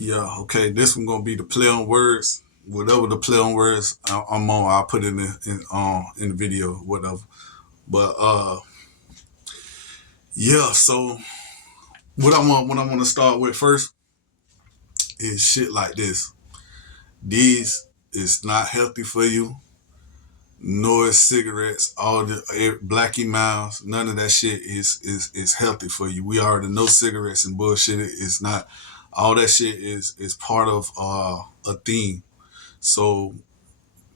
Yeah, okay. This one gonna be the play on words. Whatever the play on words I'm on, I'll put it in the video, whatever. But yeah. So what I want to start with first is shit like this. These is not healthy for you. Nor is cigarettes, all the Blackie Miles, none of that shit is healthy for you. We already know cigarettes and bullshit. It's not. All that shit is part of a theme. So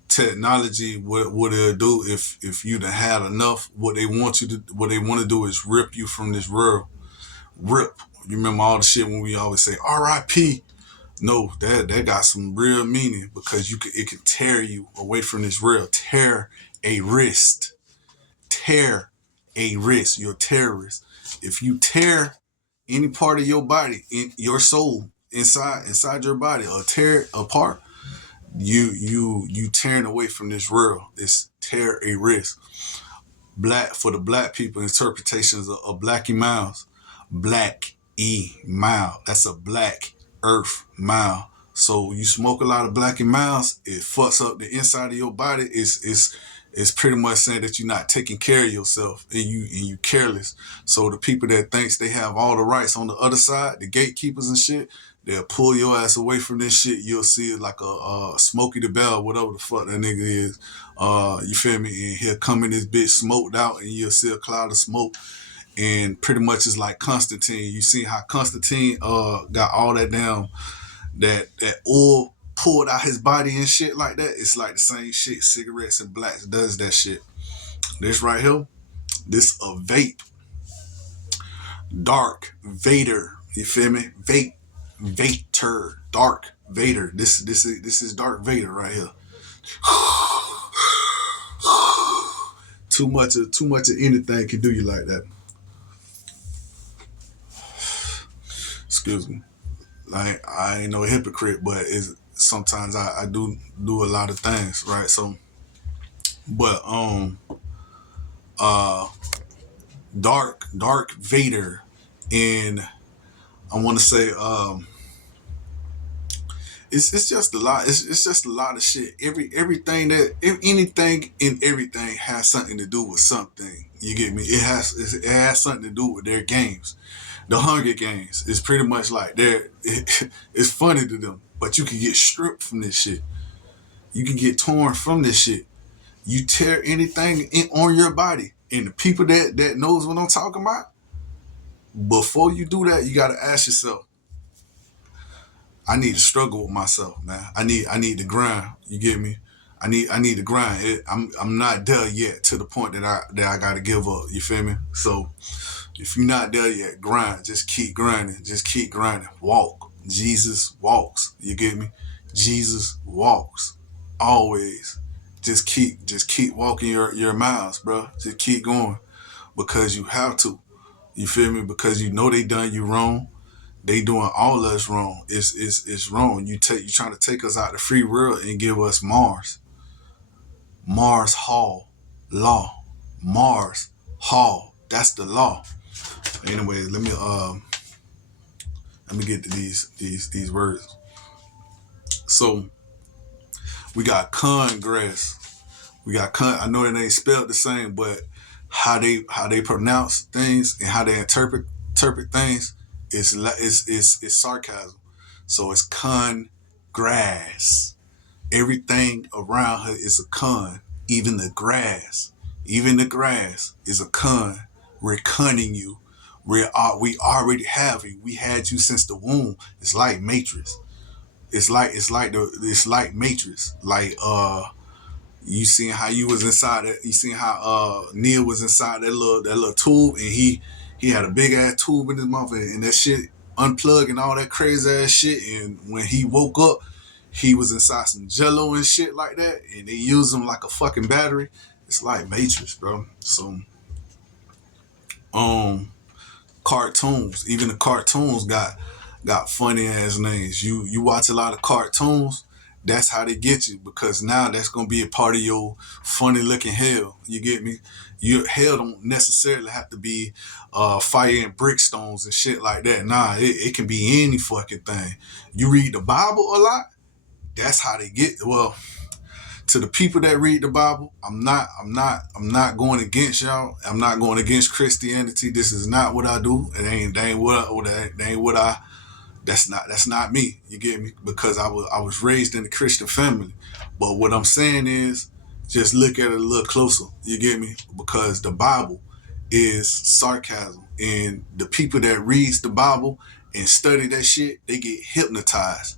technology, what it'll do if you done had enough, what they want to do is rip you from this world. Rip. You remember all the shit when we always say R.I.P. No, that got some real meaning because it can tear you away from this world. Tear a wrist. Tear a wrist. You're a terrorist. If you tear any part of your body, in your soul, inside your body, or tear it apart, you tearing away from this world. It's tear a wrist. Black for the black people, interpretations of Blackie Miles. Black E Mile. That's a black earth mile. So you smoke a lot of Blackie Miles, it fucks up the inside of your body. It's pretty much saying that you're not taking care of yourself and you careless. So the people that thinks they have all the rights on the other side, the gatekeepers and shit, they'll pull your ass away from this shit. You'll see it like a Smokey the Bell, whatever the fuck that nigga is. You feel me? And he'll come in this bitch smoked out, and you'll see a cloud of smoke. And pretty much it's like Constantine. You see how Constantine got all that damn that oil pulled out his body and shit like that. It's like the same shit. Cigarettes and blacks does that shit. This right here, this a vape, Dark Vader. You feel me? Vader, Dark Vader. This is Dark Vader right here. Too much of anything can do you like that. Excuse me. Like I ain't no hypocrite, but it's sometimes I do a lot of things, right? So, but uh, Dark Vader, and I want to say it's just a lot. It's just a lot of shit. Everything that anything and everything has something to do with something. You get me? It has something to do with their games. The Hunger Games is pretty much like it's funny to them, but you can get stripped from this shit. You can get torn from this shit. You tear anything on your body, and the people that knows what I'm talking about. Before you do that, you gotta ask yourself, I need to struggle with myself, man. I need to grind. You get me? I need to grind. I'm not there yet to the point that I gotta give up. You feel me? So if you're not there yet, grind. Just keep grinding. Just keep grinding. Walk. Jesus walks. You get me? Jesus walks. Always. Just keep walking your miles, bro. Just keep going because you have to. You feel me? Because you know they done you wrong. They doing all of us wrong. It's wrong. You trying to take us out the free world and give us Mars. Mars Hall. Law. Mars Hall. That's the law. Anyway, let me get to these words. So we got Congress. We got I know it ain't spelled the same, but how they pronounce things and how they interpret things is sarcasm. So it's Congress. Everything around her is a con. Even the grass. Even the grass is a con. We're cunning you. We already have you. We had you since the womb. It's like Matrix. It's like Matrix. Like you seen how you was inside that. You seen how Neil was inside that little tube, and he had a big ass tube in his mouth, and that shit unplugged and all that crazy ass shit. And when he woke up, he was inside some Jello and shit like that, and they use him like a fucking battery. It's like Matrix, bro. So um cartoons. Even the cartoons got funny ass names. You watch a lot of cartoons, That's how they get you, because now that's gonna be a part of your funny looking hell. You get me? Your hell don't necessarily have to be fire and brickstones and shit like that. Nah, it can be any fucking thing. You read the Bible a lot, that's how they get. Well, to the people that read the Bible, I'm not going against y'all. I'm not going against Christianity. This is not what I do. That ain't what I that's not me. You get me? Because I was raised in a Christian family. But what I'm saying is, just look at it a little closer. You get me? Because the Bible is sarcasm, and the people that reads the Bible and study that shit, they get hypnotized.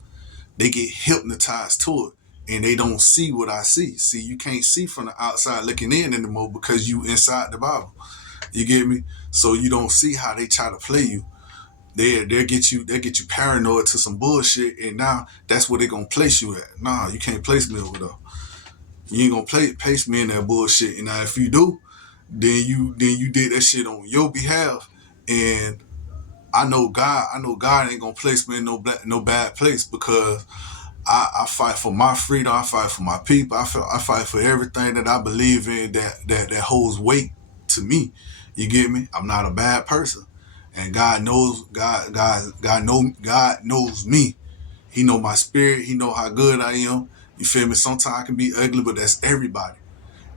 They get hypnotized to it, and they don't see what I see. See, you can't see from the outside looking in anymore because you inside the Bible. You get me? So you don't see how they try to play you. They'll get you paranoid to some bullshit, and now that's where they're gonna place you at. Nah, you can't place me over there. You ain't gonna place me in that bullshit. And now if you do, then you did that shit on your behalf. And I know God ain't gonna place me in no bad place, because I fight for my freedom. I fight for my people. I fight for everything that I believe in, that holds weight to me. You get me? I'm not a bad person, and God knows me. He know my spirit. He know how good I am. You feel me? Sometimes I can be ugly, but that's everybody.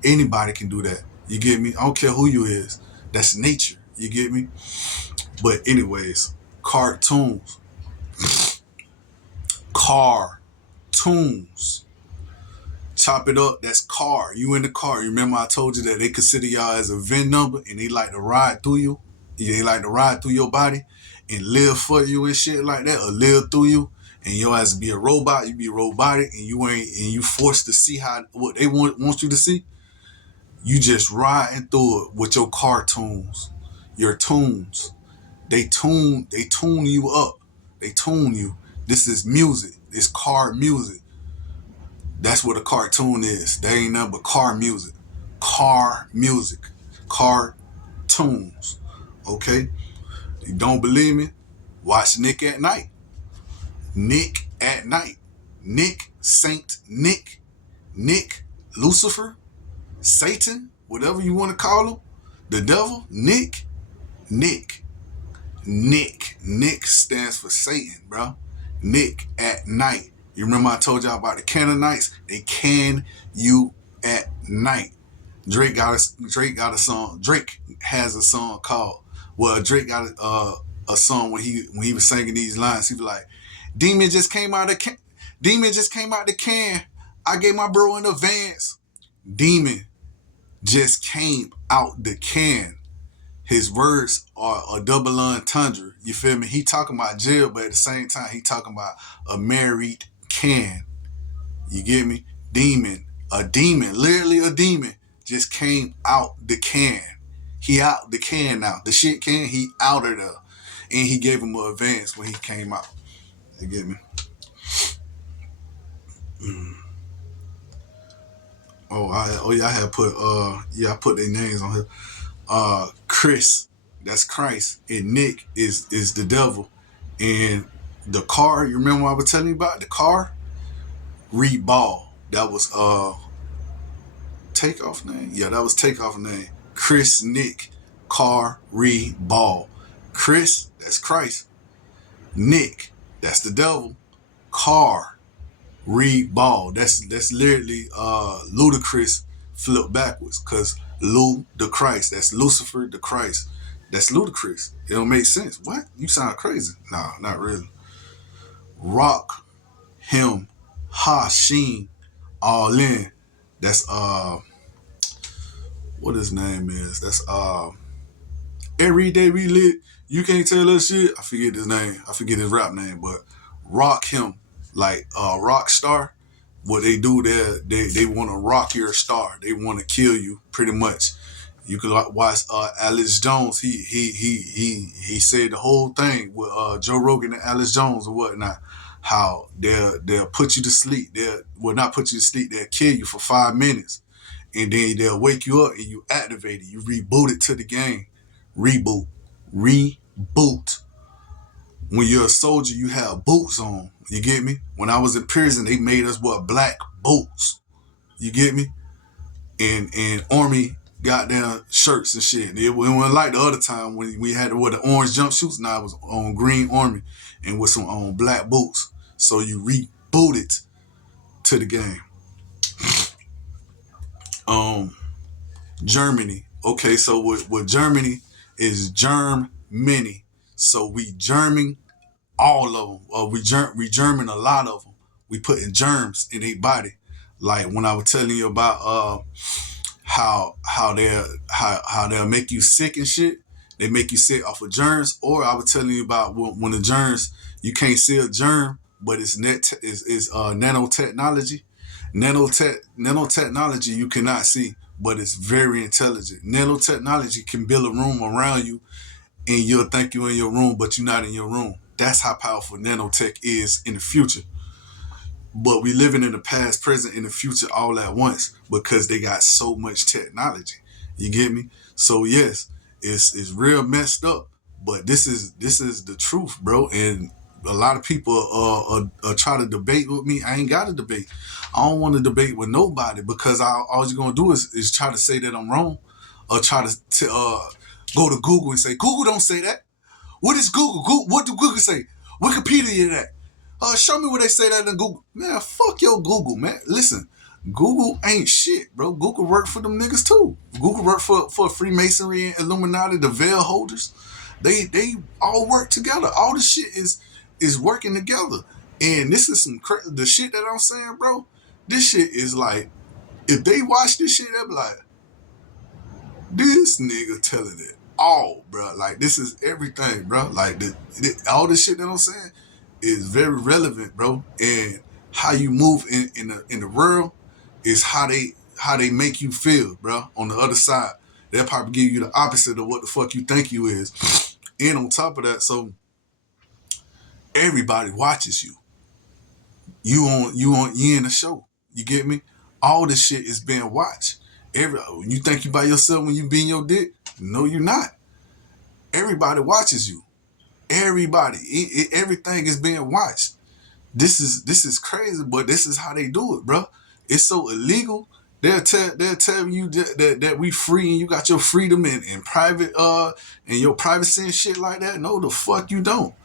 Anybody can do that. You get me? I don't care who you is. That's nature. You get me? But anyways, cartoons. Cartoons. Chop it up, that's car. You in the car. You remember I told you that they consider y'all as a VIN number, and they like to ride through you. They like to ride through your body and live for you and shit like that, or live through you. And your ass be a robot, you be robotic, and you forced to see what they want you to see. You just riding through it with your cartoons, your tunes. They tune you up. They tune you. This is music. It's car music. That's what a cartoon is. They ain't nothing but car music. Car music. Cartoons. Okay? You don't believe me? Watch Nick at Night. Nick at Night. Nick, Saint Nick, Nick, Lucifer, Satan, whatever you want to call him. The devil, Nick, Nick. Nick stands for Satan, bro. Nick at Night. You remember I told y'all about the Canaanites? They can you at night. Drake got a song. Drake has a song called. Well, Drake got a song when he was singing these lines. He was like, "Demon just came out of can. Demon just came out the can. I gave my bro in advance. Demon just came out the can." His words are a double entendre. You feel me? He talking about jail, but at the same time, he talking about a married can. You get me? A demon, literally a demon, just came out the can. He out the can now. The shit can, he out of there. And he gave him an advance when he came out. You get me? I had put I put their names on here. Chris, that's Christ, and Nick is the devil. And the car, you remember what I was telling you about? The car? Reed Ball. That was Takeoff name? Yeah, that was Takeoff name. Chris Nick Car Reed Ball. Chris, that's Christ. Nick, that's the devil. Car Reed Ball. That's literally Ludacris flipped backwards, because Lou the Christ. That's Lucifer the Christ. That's Ludacris. It don't make sense. What? You sound crazy. No, not really. Rock him Hashim all in. That's what his name is. That's Everyday We Lit. You can't tell us shit. I forget his name. I forget his rap name, but rock him like rock star. What they do there, they want to rock your star. They want to kill you, pretty much. You can watch Alex Jones. He said the whole thing with Joe Rogan and Alex Jones or whatnot. How they'll put you to sleep. They'll not put you to sleep. They'll kill you for 5 minutes, and then they'll wake you up and you activate it. You reboot it to the game. Reboot. When you're a soldier, you have boots on. You get me? When I was in prison, they made us wear black boots. You get me? And army goddamn shirts and shit. It wasn't like the other time when we had to wear the orange jumpsuits. Now it was on green army and with some on black boots. So you rebooted to the game. Germany. Okay, so with Germany is Germany. So we German all of them. We German a lot of them. We putting germs in their body. Like when I was telling you about how they'll make you sick and shit. They make you sick off of germs. Or I was telling you about when the germs, you can't see a germ, but it's nanotechnology. Nanotechnology you cannot see, but it's very intelligent. Nanotechnology can build a room around you and you'll think you're in your room, but you're not in your room. That's how powerful nanotech is in the future. But we living in the past, present, and the future all at once because they got so much technology. You get me? So yes, it's real messed up. But this is the truth, bro. And a lot of people try to debate with me. I ain't got to debate. I don't want to debate with nobody because all you're gonna do is try to say that I'm wrong, or try to go to Google and say Google don't say that. What is Google? What do Google say? Wikipedia that. Show me where they say that in Google. Man, fuck your Google, man. Listen, Google ain't shit, bro. Google work for them niggas too. Google work for Freemasonry and Illuminati, the veil holders. They all work together. All the shit is working together. And this is the shit that I'm saying, bro. This shit is like, if they watch this shit, they'll be like, this nigga telling it all, bro. Like, this is everything, bro. Like, all this shit that I'm saying is very relevant, bro. And how you move in the world is how they make you feel, bro. On the other side, they'll probably give you the opposite of what the fuck you think you is. And on top of that, so everybody watches you. You in the show. You get me? All this shit is being watched. You think you by yourself when you being your dick? No, you're not. Everybody watches you. Everybody. Everything is being watched. This is crazy, but this is how they do it, bro. It's so illegal. They'll tell you that we free and you got your freedom and private and your privacy and shit like that. No, the fuck you don't.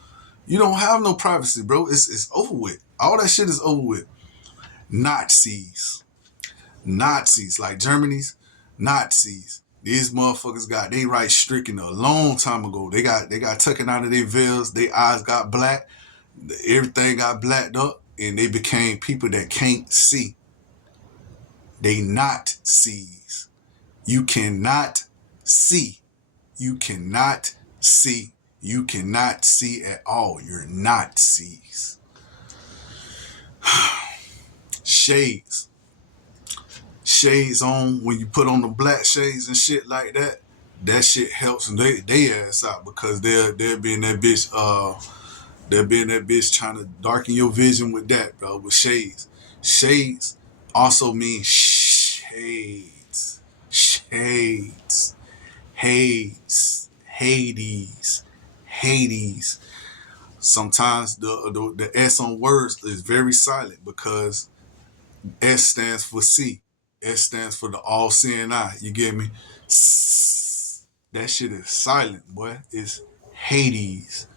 You don't have no privacy, bro. It's over with. All that shit is over with. Nazis, like Germany's Nazis. These motherfuckers got they rights stricken a long time ago. They got taken out of their veils. Their eyes got black. Everything got blacked up, and they became people that can't see. They not sees. You cannot see. You cannot see. You cannot see at all. You're not sees. Shades. Shades on, when you put on the black shades and shit like that, that shit helps them they ass out because they'll be in that bitch they'll be in that bitch trying to darken your vision with that, bro, with shades. Shades also mean shades. Shades. Hades. Hades. Sometimes the S on words is very silent because S stands for C. S stands for the all-seeing eye. You get me? That shit is silent, boy. It's Hades.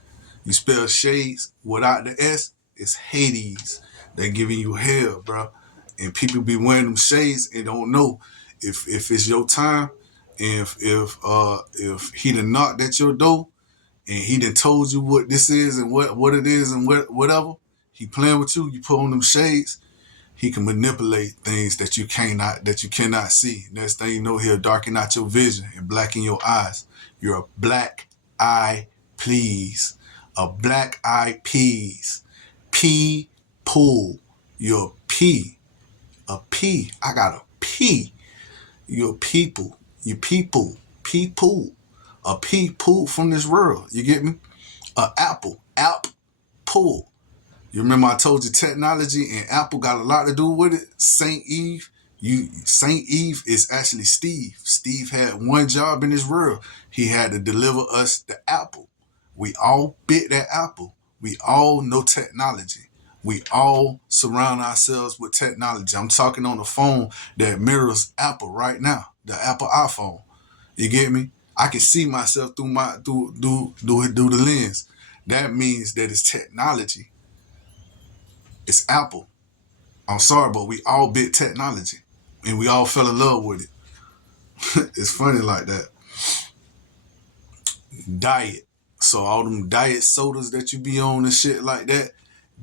You spell shades without the S, it's Hades. They giving you hell, bro. And people be wearing them shades and don't know if it's your time. If he done knocked at your door and he done told you what this is and what it is and whatever, he playing with you. You put on them shades. He can manipulate things that you cannot see. Next thing you know, he'll darken out your vision and blacken your eyes. You're a black eye, please. A black eye peas. Pea pool. You're a pea. A pea. I got a pea. You're people. You people. People. A pea pool from this world. You get me? A apple. Apple. You remember I told you technology and Apple got a lot to do with it? Saint Eve is actually Steve. Steve had one job in this world. He had to deliver us the apple. We all bit that apple. We all know technology. We all surround ourselves with technology. I'm talking on the phone that mirrors Apple right now, the Apple iPhone. You get me? I can see myself through the lens. That means that it's technology. It's Apple. I'm sorry, but we all bit technology, and we all fell in love with it. It's funny like that. Diet. So all them diet sodas that you be on and shit like that,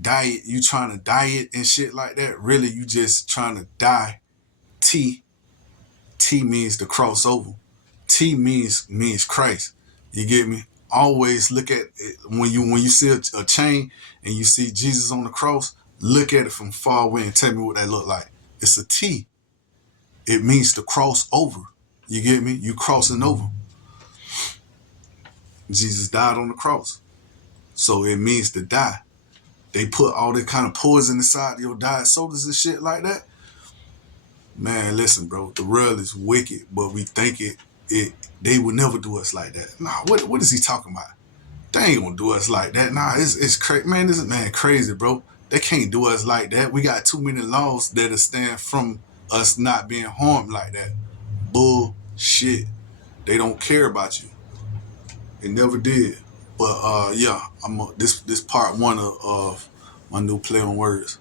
diet, you trying to diet and shit like that, really you just trying to die. T. T means to cross over. T means Christ. You get me? Always look at it when you see a chain and you see Jesus on the cross, look at it from far away and tell me what that look like. It's a T. It means to cross over. You get me? You crossing over. Jesus died on the cross. So it means to die. They put all that kind of poison inside your diet sodas and shit like that. Man, listen, bro, the world is wicked, but we think it they would never do us like that. Nah, what is he talking about? They ain't gonna do us like that. Nah, it's crazy, man. This is crazy, bro. They can't do us like that. We got too many laws that stand from us not being harmed like that. Bullshit. They don't care about you. They never did. But yeah, this part one of my new play on words.